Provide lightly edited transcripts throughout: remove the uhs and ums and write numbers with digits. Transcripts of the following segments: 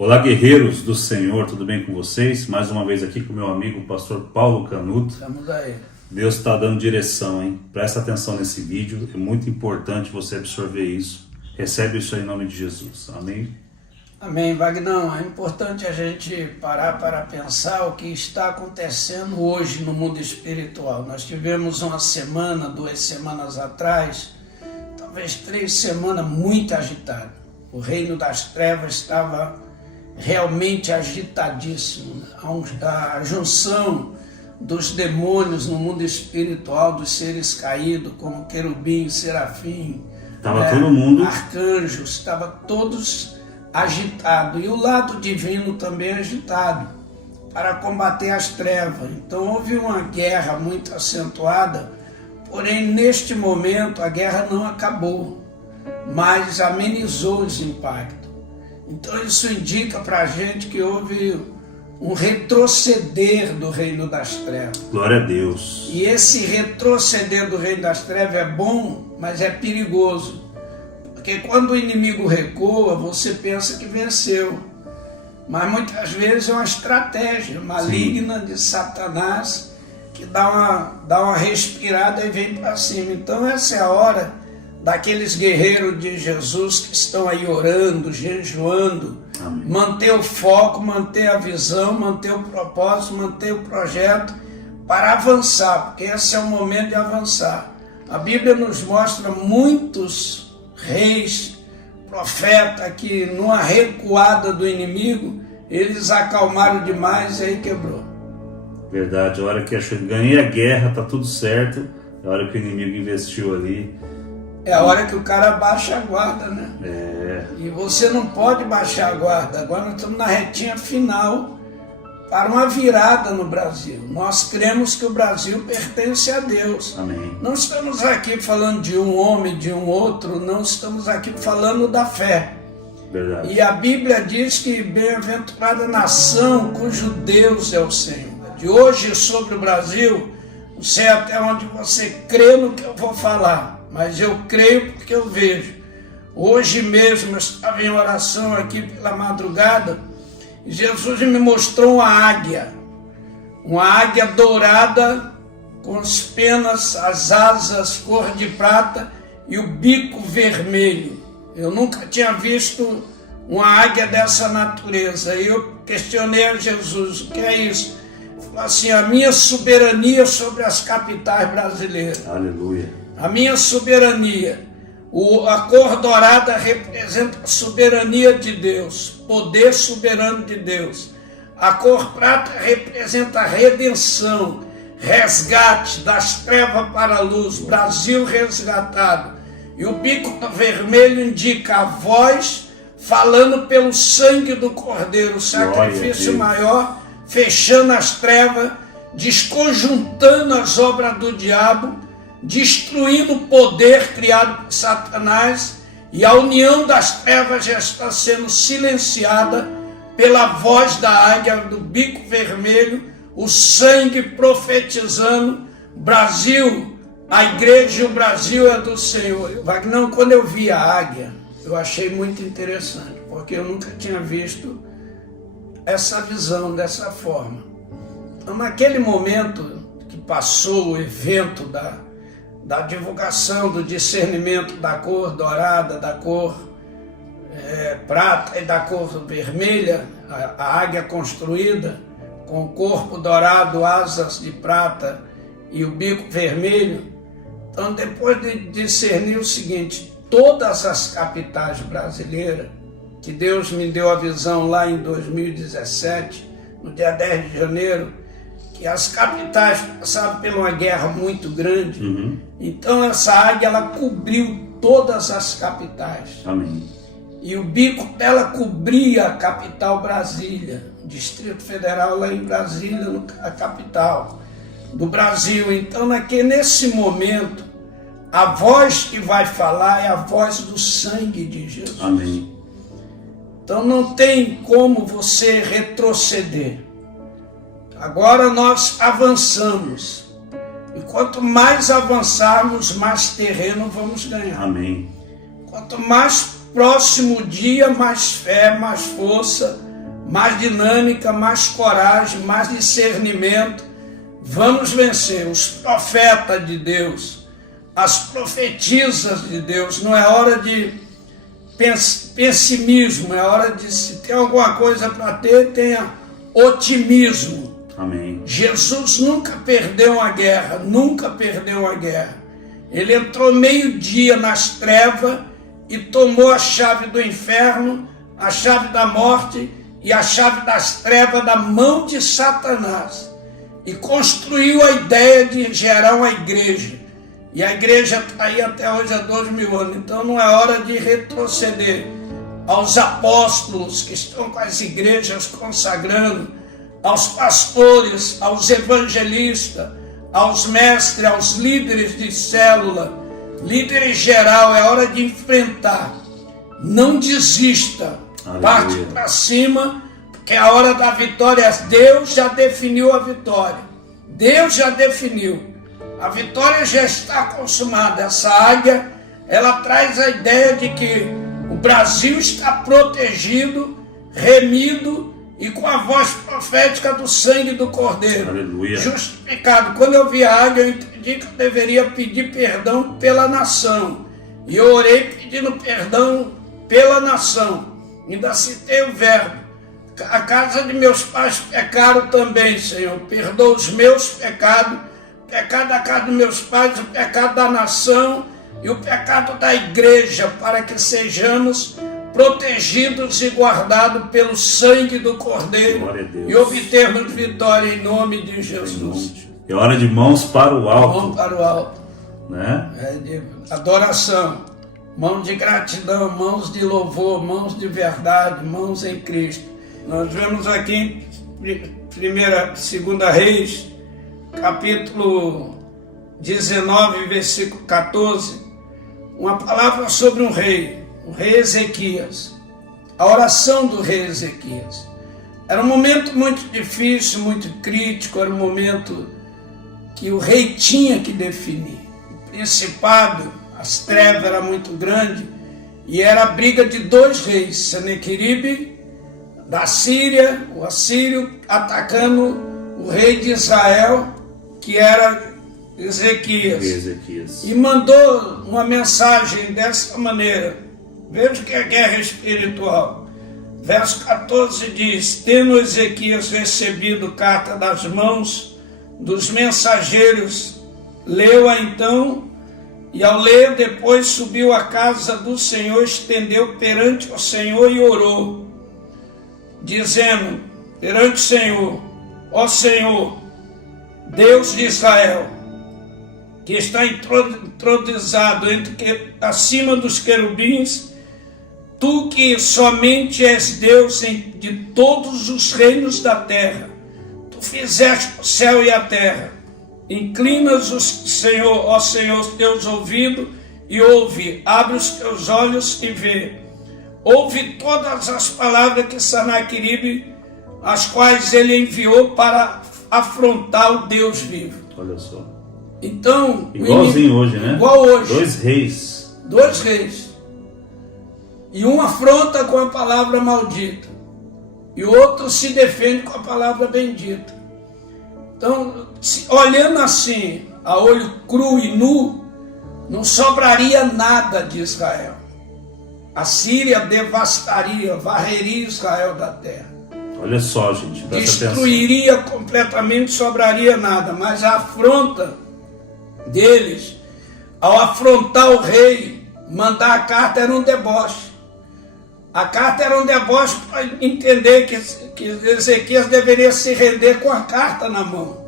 Olá, guerreiros do Senhor, tudo bem com vocês? Mais uma vez aqui com o meu amigo, o pastor Paulo Canuto. Estamos aí. Deus está dando direção, hein? Presta atenção nesse vídeo, é muito importante você absorver isso. Recebe isso aí em nome de Jesus, amém? Amém, Vagnão. É importante a gente parar para pensar o que está acontecendo hoje no mundo espiritual. Nós tivemos uma semana, 2 semanas atrás, talvez 3 semanas muito agitadas. O reino das trevas estava realmente agitadíssimo. A junção dos demônios no mundo espiritual, dos seres caídos, como querubim, serafim, todo mundo, arcanjos, estava todos agitados. E o lado divino também agitado, para combater as trevas. Então houve uma guerra muito acentuada, porém neste momento a guerra não acabou, mas amenizou os impactos. Então isso indica para a gente que houve um retroceder do reino das trevas. Glória a Deus. E esse retroceder do reino das trevas é bom, mas é perigoso. Porque quando o inimigo recua, você pensa que venceu. Mas muitas vezes é uma estratégia maligna de Satanás que dá uma respirada e vem para cima. Então essa é a hora daqueles guerreiros de Jesus que estão aí orando, jejuando, amém, manter o foco, manter a visão, manter o propósito, manter o projeto para avançar, porque esse é o momento de avançar. A Bíblia nos mostra muitos reis, profetas que numa recuada do inimigo, eles acalmaram demais e aí quebrou. Verdade, a hora que achou que ganhei a guerra, tá tudo certo, a hora que o inimigo investiu ali. É a hora que o cara baixa a guarda, né? E você não pode baixar a guarda. Agora nós estamos na retinha final para uma virada no Brasil. Nós cremos que o Brasil pertence a Deus. Amém. Não estamos aqui falando de um homem, de um outro, não estamos aqui falando da fé. Verdade. E a Bíblia diz que bem-aventurada nação cujo Deus é o Senhor. De hoje sobre o Brasil, não sei até onde você crê no que eu vou falar, mas eu creio porque eu vejo. Hoje mesmo eu estava em oração aqui pela madrugada e Jesus me mostrou uma águia dourada com as penas, as asas cor de prata e o bico vermelho. Eu nunca tinha visto uma águia dessa natureza. E eu questionei a Jesus, o que é isso? Ele falou assim, a minha soberania sobre as capitais brasileiras. Aleluia. A minha soberania, a cor dourada representa a soberania de Deus, poder soberano de Deus. A cor prata representa a redenção, resgate das trevas para a luz, Brasil resgatado. E o bico vermelho indica a voz falando pelo sangue do Cordeiro, o sacrifício maior, fechando as trevas, desconjuntando as obras do diabo, destruindo o poder criado por Satanás, e a união das trevas já está sendo silenciada pela voz da águia, do bico vermelho, o sangue profetizando. Brasil, a igreja e o Brasil é do Senhor. Vagnão, quando eu vi a águia, eu achei muito interessante, porque eu nunca tinha visto essa visão dessa forma. Então, naquele momento que passou o evento da divulgação, do discernimento da cor dourada, da cor prata e da cor vermelha, a águia construída com o corpo dourado, asas de prata e o bico vermelho. Então, depois de discernir o seguinte, todas as capitais brasileiras, que Deus me deu a visão lá em 2017, no dia 10 de janeiro, que as capitais passaram por uma guerra muito grande. Então essa águia, ela cobriu todas as capitais. Amém. E o bico dela cobria a capital Brasília, Distrito Federal lá em Brasília, a capital do Brasil. Então nesse momento, a voz que vai falar é a voz do sangue de Jesus. Amém. Então não tem como você retroceder. Agora nós avançamos. E quanto mais avançarmos, mais terreno vamos ganhar. Amém. Quanto mais próximo o dia, mais fé, mais força, mais dinâmica, mais coragem, mais discernimento. Vamos vencer. Os profetas de Deus, as profetisas de Deus. Não é hora de pessimismo, é hora de, se tem alguma coisa para ter, tenha otimismo. Amém. Jesus nunca perdeu uma guerra, nunca perdeu uma guerra. Ele entrou meio-dia nas trevas e tomou a chave do inferno, a chave da morte e a chave das trevas da mão de Satanás. E construiu a ideia de gerar uma igreja. E a igreja está aí até hoje há 2000 anos. Então não é hora de retroceder aos apóstolos que estão com as igrejas consagrando, aos pastores, aos evangelistas, aos mestres, aos líderes de célula, líderes geral. É hora de enfrentar. Não desista. Aleluia. Parte para cima, porque é a hora da vitória. Deus já definiu a vitória. Deus já definiu. A vitória já está consumada. Essa águia, ela traz a ideia de que o Brasil está protegido, remido e com a voz profética do sangue do Cordeiro. Aleluia. Justificado. Quando eu vi a águia, eu entendi que eu deveria pedir perdão pela nação. E eu orei pedindo perdão pela nação. Ainda citei o verbo. A casa de meus pais pecaram também, Senhor. Perdoa os meus pecados, o pecado da casa dos meus pais, o pecado da nação e o pecado da igreja, para que sejamos protegidos e guardados pelo sangue do Cordeiro e obtermos vitória em nome de Jesus. É hora de mãos para o alto. Mão para o alto. Né? É de adoração, mãos de gratidão, mãos de louvor, mãos de verdade, mãos em Cristo. Nós vemos aqui em 2 Reis, capítulo 19, versículo 14, uma palavra sobre um rei, o rei Ezequias. A oração do rei Ezequias. Era um momento muito difícil, muito crítico, era um momento que o rei tinha que definir. O principado, as trevas eram muito grandes, e era a briga de dois reis, Senaqueribe, da Síria, o assírio, atacando o rei de Israel, que era Ezequias. E mandou uma mensagem dessa maneira. Veja que é guerra espiritual. Verso 14 diz: tendo Ezequias recebido carta das mãos dos mensageiros, leu-a então, e ao ler depois subiu à casa do Senhor, estendeu perante o Senhor e orou, dizendo perante o Senhor: ó Senhor, Deus de Israel, que está entronizado acima dos querubins, tu que somente és Deus de todos os reinos da terra, tu fizeste o céu e a terra. Inclinas, Senhor, ó Senhor, teus ouvidos e ouve, abre os teus olhos e vê. Ouve todas as palavras que Senaqueribe, as quais ele enviou para afrontar o Deus vivo. Olha só. Então, igualzinho hoje, né? Igual hoje. Dois reis. E um afronta com a palavra maldita, e o outro se defende com a palavra bendita. Então, olhando assim, a olho cru e nu, não sobraria nada de Israel. A Síria devastaria, varreria Israel da terra. Olha só, gente, destruiria completamente, sobraria nada. Mas a afronta deles, ao afrontar o rei, mandar a carta era um deboche. A carta era um deboche para entender que Ezequias deveria se render com a carta na mão.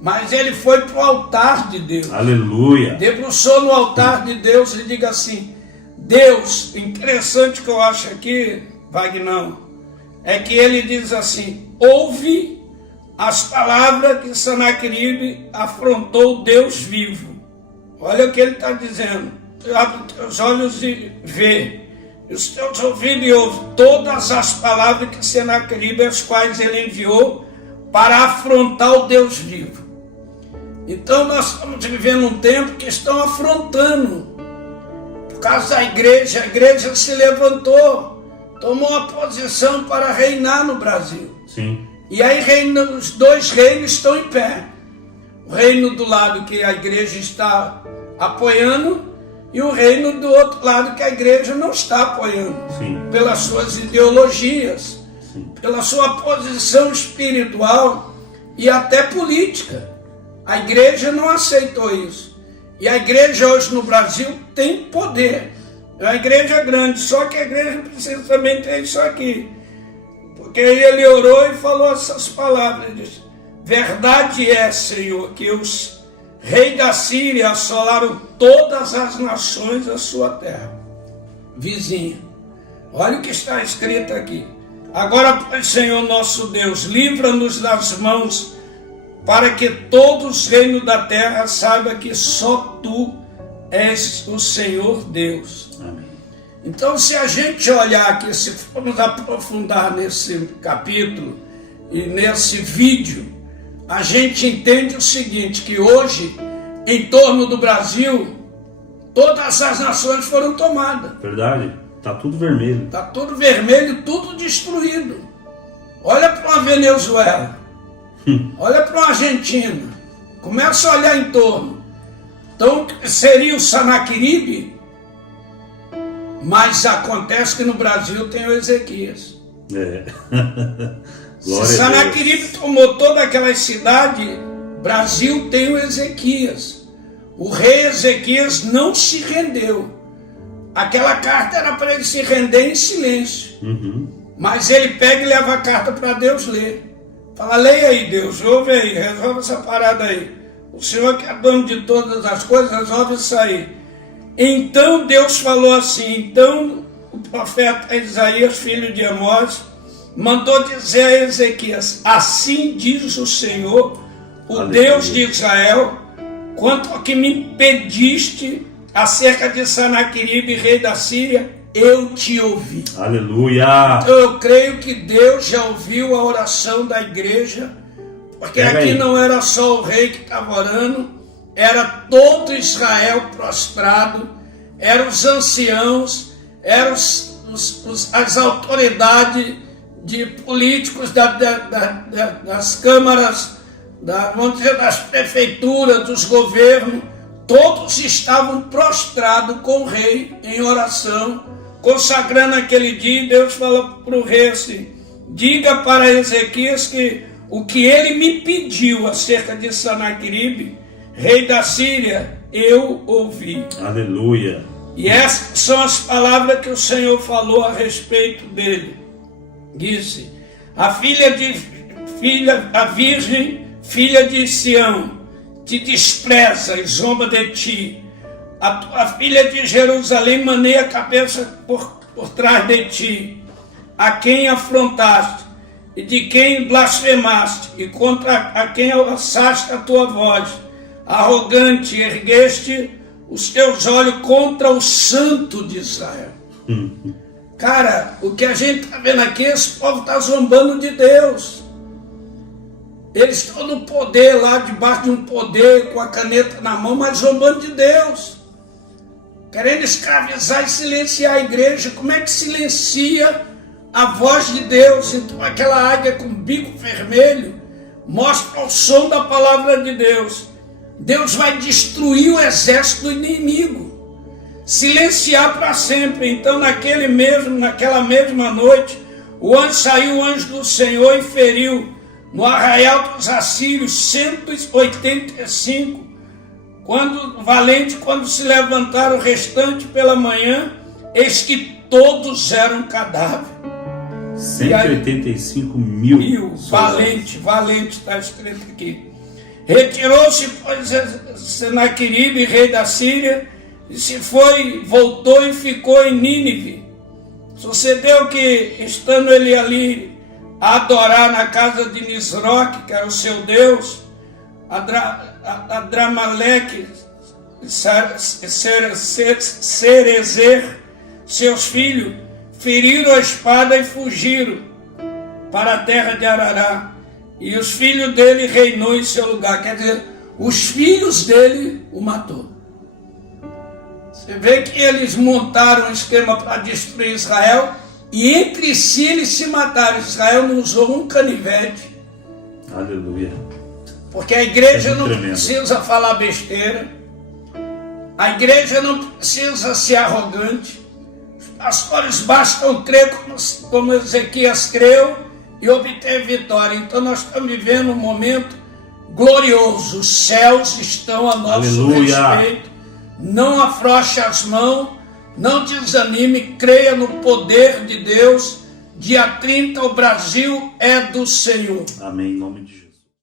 Mas ele foi para o altar de Deus. Aleluia. Debruçou no altar de Deus e diga assim: Deus, interessante que eu acho aqui, Vagnão, é que ele diz assim: ouve as palavras que Senaqueribe afrontou Deus vivo. Olha o que ele está dizendo: abre os teus olhos e vê, e os teus ouvidos e ouve todas as palavras que Senaqueribe, as quais ele enviou para afrontar o Deus vivo. Então nós estamos vivendo um tempo que estão afrontando. Por causa da igreja, a igreja se levantou tomou a posição para reinar no Brasil. Sim. E aí os dois reinos estão em pé. O reino do lado que a igreja está apoiando e o reino do outro lado que a igreja não está apoiando. Sim. Pelas suas ideologias, Sim. pela sua posição espiritual e até política. A igreja não aceitou isso. E a igreja hoje no Brasil tem poder. É uma igreja grande, só que a igreja precisa também ter isso aqui. Porque aí ele orou e falou essas palavras. Disse, verdade é, Senhor, que os reis da Síria assolaram todas as nações da sua terra vizinha. Olha o que está escrito aqui. Agora, pois, Senhor nosso Deus, livra-nos das mãos, para que todos os reinos da terra saibam que só Tu és o Senhor Deus. Amém. Então, se a gente olhar aqui, se formos aprofundar nesse capítulo e nesse vídeo, a gente entende o seguinte, que hoje, em torno do Brasil, todas as nações foram tomadas. Verdade? Tá tudo vermelho. Está tudo vermelho, tudo destruído. Olha para a Venezuela, olha para a Argentina, começa a olhar em torno. Então, seria o Sanaqueribe, mas acontece que no Brasil tem o Ezequias. É. Se Sanaqueribe tomou todas aquelas cidades, Brasil tem o Ezequias. O rei Ezequias não se rendeu. Aquela carta era para ele se render em silêncio. Mas ele pega e leva a carta para Deus ler. Fala, leia aí, Deus, ouve aí, resolve essa parada aí. O Senhor que é dono de todas as coisas, resolve isso aí. Então Deus falou assim, então o profeta Isaías, filho de Amós, mandou dizer a Ezequias, assim diz o Senhor, o Deus de Israel, quanto ao que me impediste acerca de Sanaqueribe, rei da Síria, eu te ouvi. Aleluia! Então eu creio que Deus já ouviu a oração da igreja, porque aqui não era só o rei que estava orando, era todo Israel prostrado, eram os anciãos, eram as autoridades de políticos das câmaras, vamos dizer, das prefeituras, dos governos, todos estavam prostrados com o rei em oração, consagrando aquele dia. E Deus falou para o rei assim, diga para Ezequias que o que ele me pediu acerca de Sanaqueribe, rei da Síria, eu ouvi. Aleluia. E essas são as palavras que o Senhor falou a respeito dele. Disse, a virgem, filha de Sião, te despreza e zomba de ti. A tua filha de Jerusalém maneia a cabeça por trás de ti. A quem afrontaste e de quem blasfemaste e contra a quem alçaste a tua voz. Arrogante, ergueste os teus olhos contra o Santo de Israel. Cara, o que a gente está vendo aqui, esse povo está zombando de Deus. Eles estão no poder lá, debaixo de um poder, com a caneta na mão, mas zombando de Deus. Querendo escravizar e silenciar a igreja. Como é que silencia a voz de Deus? Então aquela águia com bico vermelho mostra o som da palavra de Deus. Deus vai destruir o exército do inimigo, silenciar para sempre. Então naquela mesma noite, saiu o anjo do Senhor e feriu no arraial dos assírios 185, quando se levantaram o restante pela manhã, eis que todos eram cadáveres. 185 mil. Valente está escrito aqui. Retirou-se, pois, Sanaqueribe, rei da Síria, e voltou e ficou em Nínive. Sucedeu que, estando ele ali a adorar na casa de Nisroque, que era o seu Deus, Adramaleque, Cerezer, seus filhos, feriram a espada e fugiram para a terra de Arará. E os filhos dele reinou em seu lugar. Quer dizer, os filhos dele o matou. Você vê que eles montaram um esquema para destruir Israel E entre si eles se mataram. Israel não usou um canivete. Aleluia. Porque a igreja não tremendo. precisa falar besteira. A igreja não precisa ser arrogante. Os pastores bastam crer como Ezequias creu e obter vitória. Então nós estamos vivendo um momento glorioso. Os céus estão a nosso Aleluia. respeito. Não afrouxe as mãos, não desanime, creia no poder de Deus. Dia 30 o Brasil é do Senhor. Amém, em nome de Jesus.